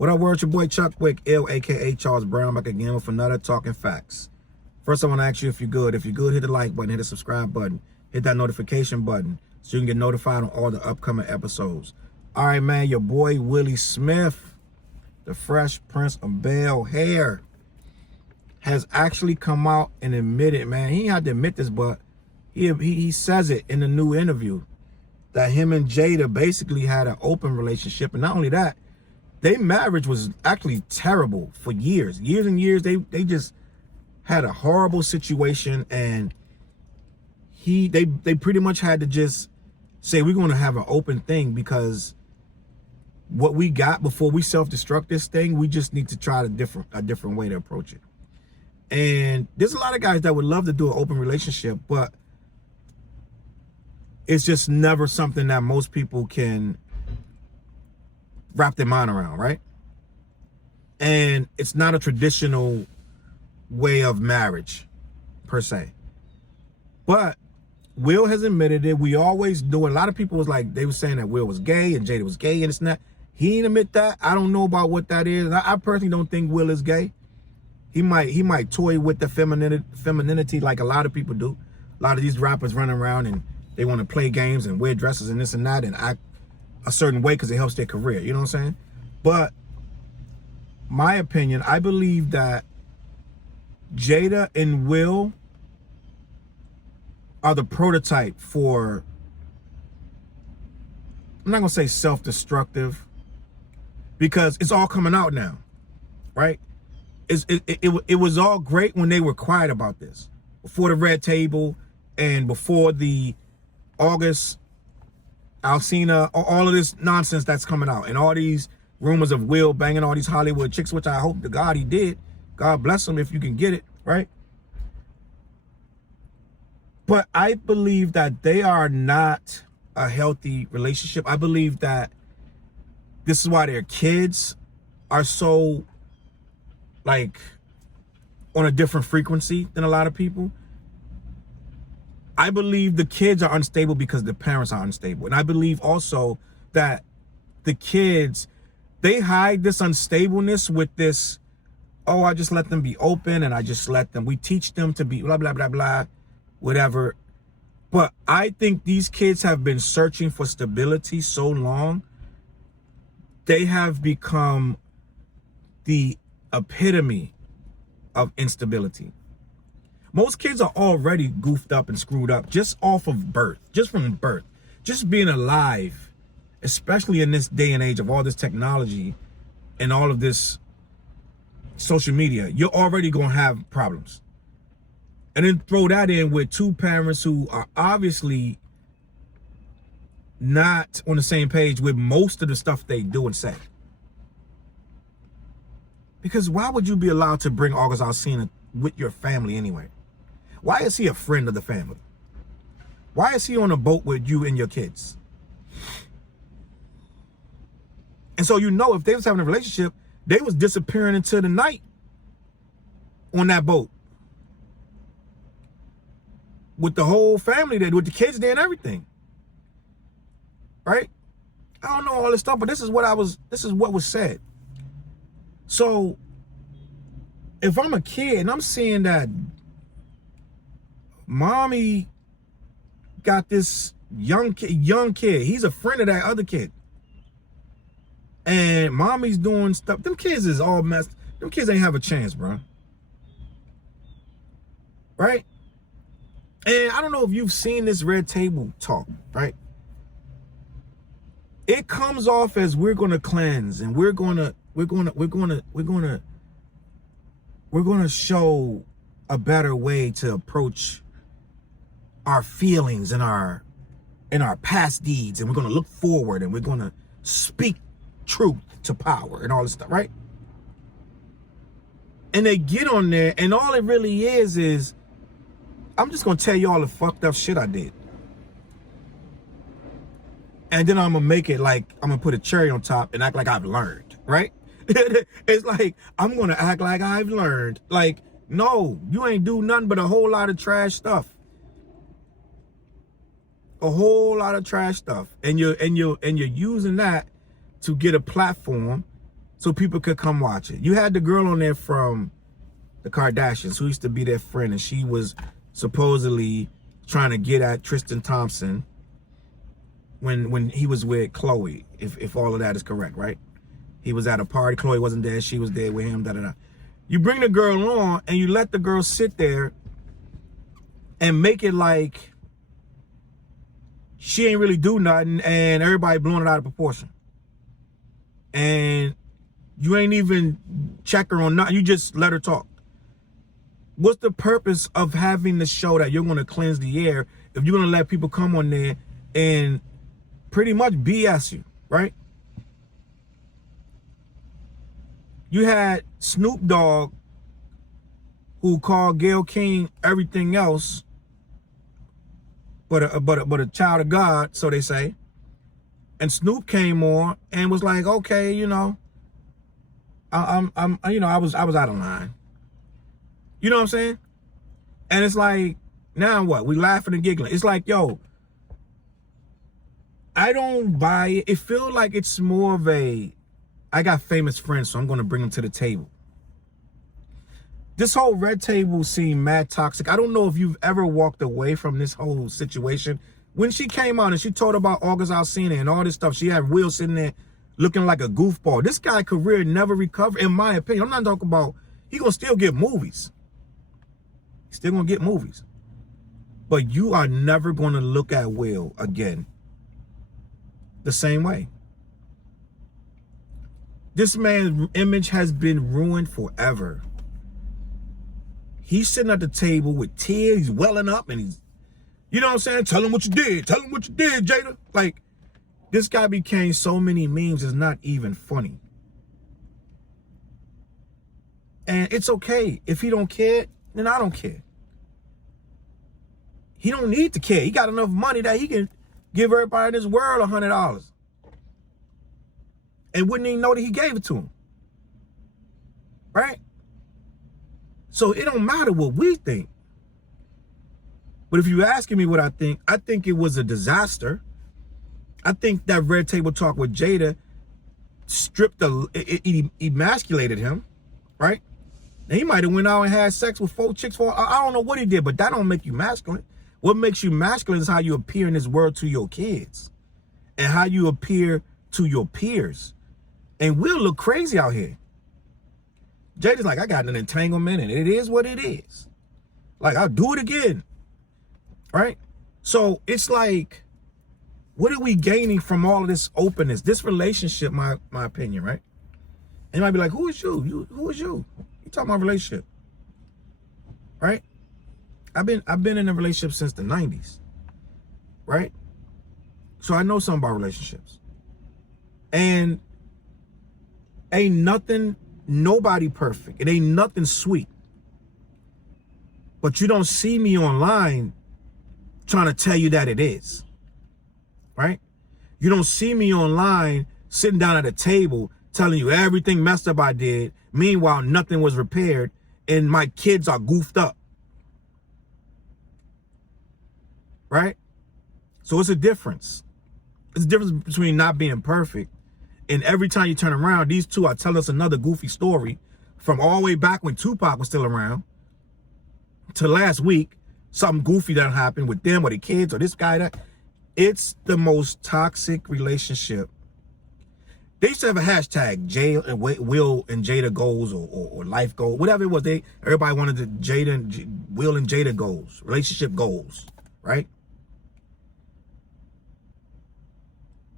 What up, world? Your boy Chuck Wick, Ill, aka Charles Brown, back again with another Talking Facts. First, I want to ask you if you're good. If you're good, hit the like button, hit the subscribe button, hit that notification button so you can get notified on all the upcoming episodes. All right, man, your boy Willie Smith, the Fresh Prince of Bel-Air, has actually come out and admitted, man, he had to admit this, but he says it in the new interview that him and Jada basically had an open relationship. And not only that, their marriage was actually terrible for years and years. They just had a horrible situation, and they pretty much had to just say, we're going to have an open thing, because what we got before we self-destruct this thing, we just need to try a different way to approach it. And there's a lot of guys that would love to do an open relationship, but it's just never something that most people can wrap their mind around, right? And it's not a traditional way of marriage per se. But Will has admitted it. We always do it. A lot of people was like, they were saying that Will was gay and Jada was gay, and it's not. He didn't admit that. I don't know about what that is. I personally don't think Will is gay. He might toy with the femininity like a lot of people do. A lot of these rappers running around and they want to play games and wear dresses and this and that and act a certain way because it helps their career. You know what I'm saying? But my opinion, I believe that Jada and Will are the prototype for, I'm not gonna say self-destructive, because it's all coming out now, right? It was all great when they were quiet about this, before the red table and before the August Alsina, all of this nonsense that's coming out, and all these rumors of Will banging all these Hollywood chicks, which I hope to God he did. God bless him if you can get it, right? But I believe that they are not a healthy relationship. I believe that this is why their kids are so, like, on a different frequency than a lot of people. I believe the kids are unstable because the parents are unstable. And I believe also that the kids, they hide this unstableness with this, oh, I just let them be open and I just let them, we teach them to be blah, blah, blah, blah, whatever. But I think these kids have been searching for stability so long, they have become the epitome of instability. Most kids are already goofed up and screwed up just off of birth, just from birth, just being alive, especially in this day and age of all this technology and all of this social media. You're already going to have problems. And then throw that in with two parents who are obviously not on the same page with most of the stuff they do and say. Because why would you be allowed to bring August Alsina with your family anyway? Why is he a friend of the family? Why is he on a boat with you and your kids? And so, you know, if they was having a relationship, they was disappearing into the night on that boat with the whole family there, with the kids there and everything. Right? I don't know all this stuff, but this is what was said. So if I'm a kid and I'm seeing that mommy got this young kid, he's a friend of that other kid, and mommy's doing stuff, them kids is all messed. Them kids ain't have a chance, bro. Right? And I don't know if you've seen this red table talk, right? It comes off as we're gonna cleanse and we're gonna show a better way to approach our feelings and our past deeds, and we're gonna look forward and we're gonna speak truth to power and all this stuff, right? And they get on there, and all it really is I'm just gonna tell you all the fucked up shit I did, and then I'm gonna make it like I'm gonna put a cherry on top and act like I've learned, right? It's like I'm gonna act like I've learned. Like, no, you ain't do nothing but a whole lot of trash stuff. A whole lot of trash stuff. And you're using that to get a platform so people could come watch it. You had the girl on there from the Kardashians who used to be their friend, and she was supposedly trying to get at Tristan Thompson when he was with Chloe, if all of that is correct, right? He was at a party, Chloe wasn't there, she was there with him, da-da-da. You bring the girl on and you let the girl sit there and make it like she ain't really do nothing and everybody blowing it out of proportion. And you ain't even check her on nothing, you just let her talk. What's the purpose of having the show that you're gonna cleanse the air if you're gonna let people come on there and pretty much BS you, right? You had Snoop Dogg, who called Gayle King everything else but a child of God, so they say. And Snoop came on and was like, okay, you know, I was out of line. You know what I'm saying? And it's like, now what? We laughing and giggling. It's like, yo, I don't buy it. It feels like it's more of a, I got famous friends, so I'm going to bring them to the table. This whole red table seemed mad toxic. I don't know if you've ever walked away from this whole situation. When she came on and she told about August Alsina and all this stuff, she had Will sitting there looking like a goofball. This guy's career never recovered, in my opinion. I'm not talking about, he going to still get movies. He's still going to get movies. But you are never going to look at Will again the same way. This man's image has been ruined forever. He's sitting at the table with tears, he's welling up, and he's, you know what I'm saying? Tell him what you did. Tell him what you did, Jada. Like, this guy became so many memes, it's not even funny. And it's okay. If he don't care, then I don't care. He don't need to care. He got enough money that he can give everybody in this world $100. And wouldn't even know that he gave it to him. Right? So it don't matter what we think. But if you're asking me what I think it was a disaster. I think that red table talk with Jada emasculated him, right? Now, he might have went out and had sex with 4 chicks. I don't know what he did, but that don't make you masculine. What makes you masculine is how you appear in this world to your kids and how you appear to your peers. And we'll look crazy out here. Jada's like, I got an entanglement and it is what it is. Like, I'll do it again. Right? So it's like, what are we gaining from all of this openness? This relationship, my opinion, right? And you might be like, who is you? Who is you? You talking about relationship. Right? I've been in a relationship since the 90s. Right? So I know something about relationships. And ain't nothing, nobody perfect. It ain't nothing sweet. But you don't see me online trying to tell you that it is. Right? You don't see me online sitting down at a table telling you everything messed up I did. Meanwhile, nothing was repaired and my kids are goofed up. Right? So it's a difference. It's a difference between not being perfect and every time you turn around, these two are telling us another goofy story from all the way back when Tupac was still around to last week, something goofy that happened with them or the kids or this guy that. It's the most toxic relationship. They used to have a hashtag, Will and Jada goals or life goals, whatever it was. Everybody wanted the Will and Jada goals, relationship goals, right?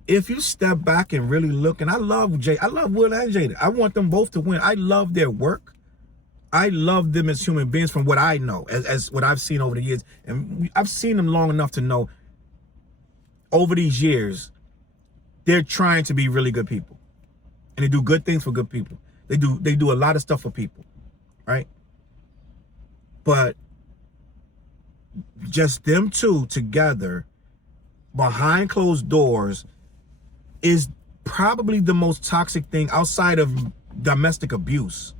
If you step back and really look, and I love Will and Jada. I want them both to win. I love their work. I love them as human beings from what I know, as what I've seen over the years. And I've seen them long enough to know over these years, they're trying to be really good people. And they do good things for good people. They do a lot of stuff for people, right? But just them two together behind closed doors is probably the most toxic thing outside of domestic abuse.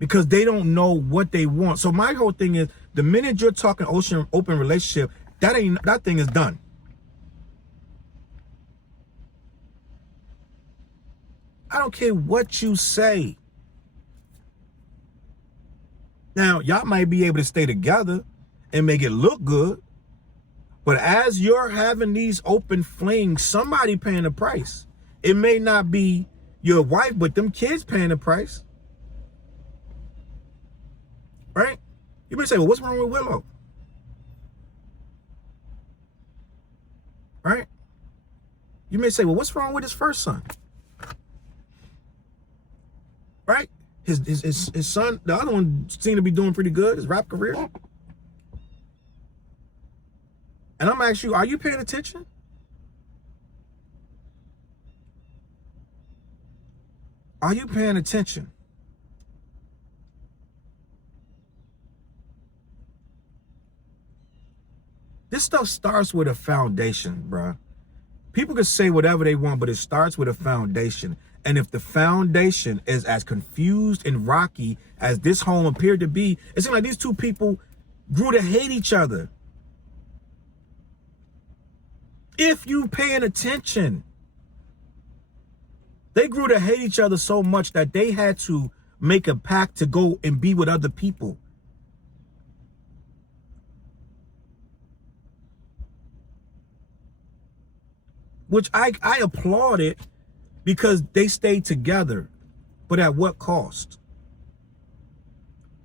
Because they don't know what they want. So my whole thing is, the minute you're talking open relationship, that thing is done. I don't care what you say. Now, y'all might be able to stay together and make it look good, but as you're having these open flings, somebody paying the price. It may not be your wife, but them kids paying the price. Right? You may say, well, what's wrong with Willow? Right? You may say, well, what's wrong with his first son? Right? His son, the other one seemed to be doing pretty good, his rap career. And I'm asking you, are you paying attention? Are you paying attention? This stuff starts with a foundation, bruh. People can say whatever they want, but it starts with a foundation. And if the foundation is as confused and rocky as this home appeared to be, it seems like these two people grew to hate each other. If you paying attention, they grew to hate each other so much that they had to make a pact to go and be with other people. Which I applaud it, because they stayed together, but at what cost?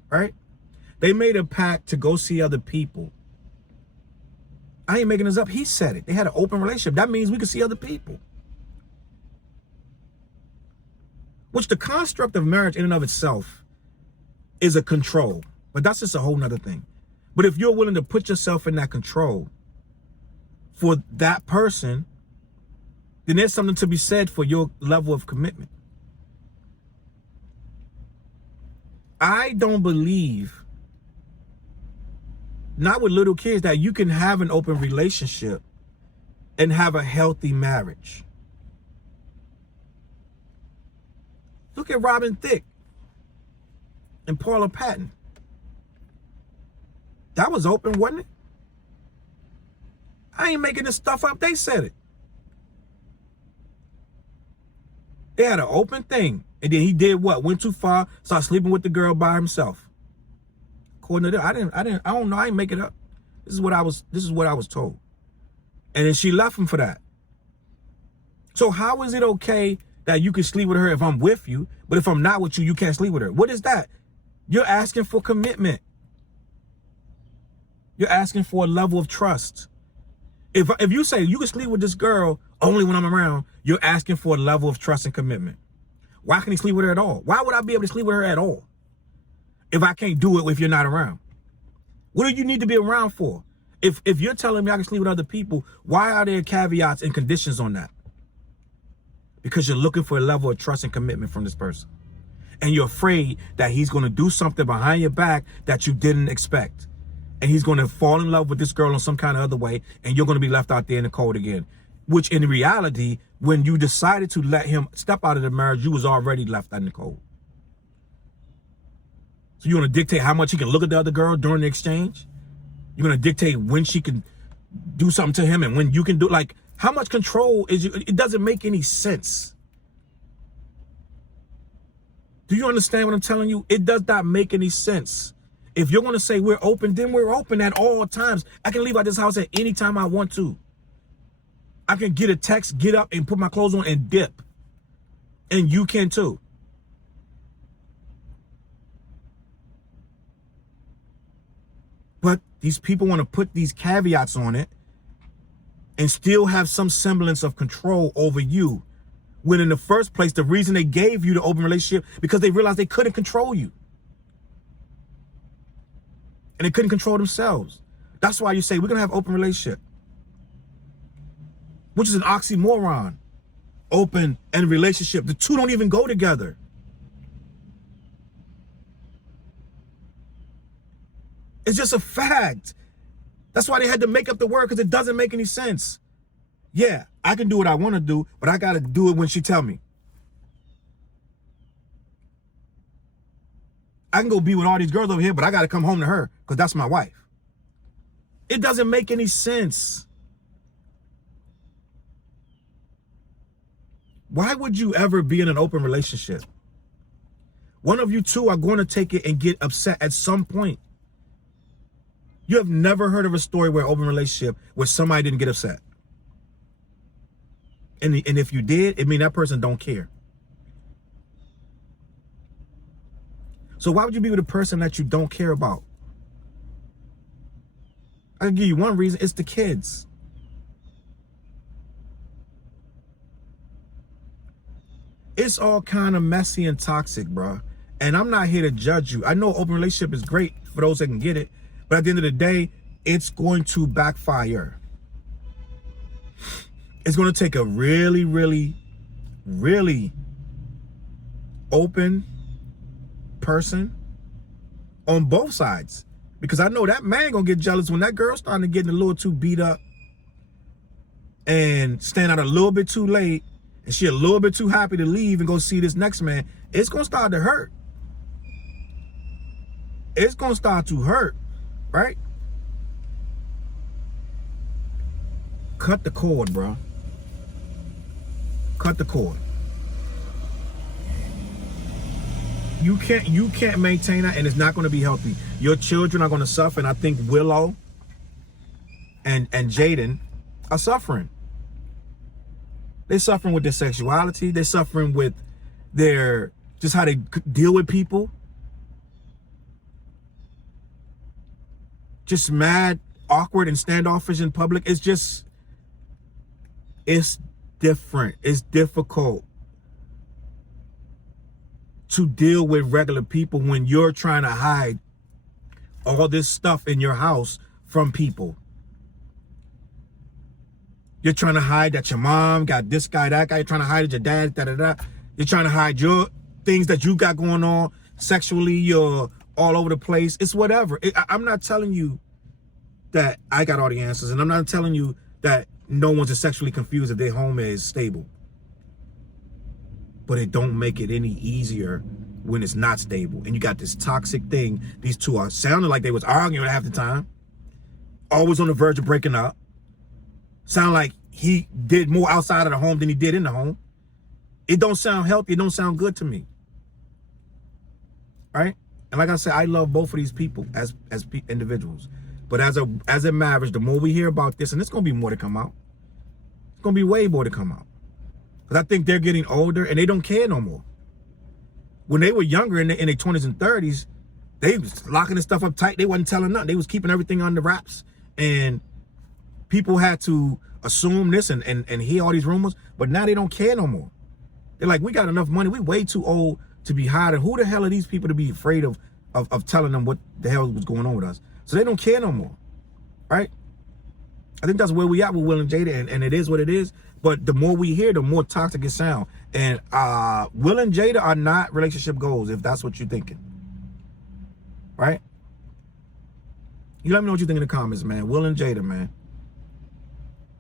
Right? They made a pact to go see other people. I ain't making this up. He said it. They had an open relationship. That means we could see other people. Which the construct of marriage in and of itself is a control. But that's just a whole nother thing. But if you're willing to put yourself in that control for that person, then there's something to be said for your level of commitment. I don't believe, not with little kids, that you can have an open relationship and have a healthy marriage. Look at Robin Thicke and Paula Patton. That was open, wasn't it? I ain't making this stuff up. They said it. They had an open thing. And then he did what? Went too far, started sleeping with the girl by himself. According to them, I don't know. I ain't make it up. This is what I was told. And then she left him for that. So how is it okay that you can sleep with her if I'm with you, but if I'm not with you, you can't sleep with her? What is that? You're asking for commitment. You're asking for a level of trust. If you say you can sleep with this girl only when I'm around, you're asking for a level of trust and commitment. Why can't he sleep with her at all? Why would I be able to sleep with her at all if I can't do it if you're not around? What do you need to be around for? If you're telling me I can sleep with other people, why are there caveats and conditions on that? Because you're looking for a level of trust and commitment from this person. And you're afraid that he's going to do something behind your back that you didn't expect. And he's going to fall in love with this girl in some kind of other way, and you're going to be left out there in the cold again. Which in reality, when you decided to let him step out of the marriage, you was already left out in the cold. So you're going to dictate how much he can look at the other girl during the exchange? You're going to dictate when she can do something to him and when you can do, like, how much control is you? It doesn't make any sense. Do you understand what I'm telling you? It does not make any sense. If you're going to say we're open, then we're open at all times. I can leave out this house at any time I want to. I can get a text, get up and put my clothes on and dip. And you can too. But these people want to put these caveats on it and still have some semblance of control over you. When in the first place, the reason they gave you the open relationship, because they realized they couldn't control you. And they couldn't control themselves. That's why you say we're going to have open relationship. Which is an oxymoron. Open and relationship. The two don't even go together. It's just a fact. That's why they had to make up the word, because it doesn't make any sense. Yeah, I can do what I want to do, but I got to do it when she tell me. I can go be with all these girls over here, but I got to come home to her because that's my wife. It doesn't make any sense. Why would you ever be in an open relationship? One of you two are going to take it and get upset at some point. You have never heard of a story where open relationship where somebody didn't get upset. And if you did, it means that person don't care. So why would you be with a person that you don't care about? I can give you one reason. It's the kids. It's all kind of messy and toxic, bro. And I'm not here to judge you. I know open relationship is great for those that can get it. But at the end of the day, it's going to backfire. It's going to take a really, really, really open person on both sides. Because I know that man going to get jealous when that girl's starting to get a little too beat up and stand out a little bit too late. And she a little bit too happy to leave and go see this next man. It's going to start to hurt. It's going to start to hurt, right? Cut the cord, bro. Cut the cord. You can't maintain that, and it's not going to be healthy. Your children are going to suffer, and I think Willow and Jaden are suffering. They're suffering with their sexuality. They're suffering with their just how they deal with people. Just mad, awkward, and standoffish in public. It's different. It's difficult to deal with regular people when you're trying to hide all this stuff in your house from people. You're trying to hide that your mom got this guy, that guy. You're trying to hide that your dad, da-da-da. You're trying to hide your things that you got going on sexually. You're all over the place. It's whatever. I'm not telling you that I got all the answers, and I'm not telling you that no one's sexually confused if their home is stable. But it don't make it any easier when it's not stable. And you got this toxic thing. These two are sounding like they was arguing half the time. Always on the verge of breaking up. Sound like he did more outside of the home than he did in the home. It don't sound healthy. It don't sound good to me. Right? And like I said, I love both of these people as individuals. But as a marriage, the more we hear about this, and it's going to be more to come out. It's going to be way more to come out. Because I think they're getting older and they don't care no more. When they were younger in their 20s and 30s, they was locking this stuff up tight. They wasn't telling nothing. They was keeping everything under wraps. And people had to assume this and hear all these rumors. But now they don't care no more. They're like, we got enough money. We way too old to be hiding. Who the hell are these people to be afraid of telling them what the hell was going on with us? So they don't care no more, right? I think that's where we at with Will and Jada, and it is what it is. But the more we hear, the more toxic it sounds. And Will and Jada are not relationship goals, if that's what you're thinking, right? You let me know what you think in the comments, man. Will and Jada, man.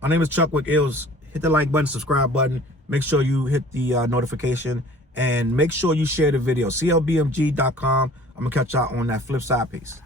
My name is Chuck with Ills. Hit the like button, subscribe button. Make sure you hit the notification, and make sure you share the video. CLBMG.com. I'm going to catch y'all on that flip side. Peace.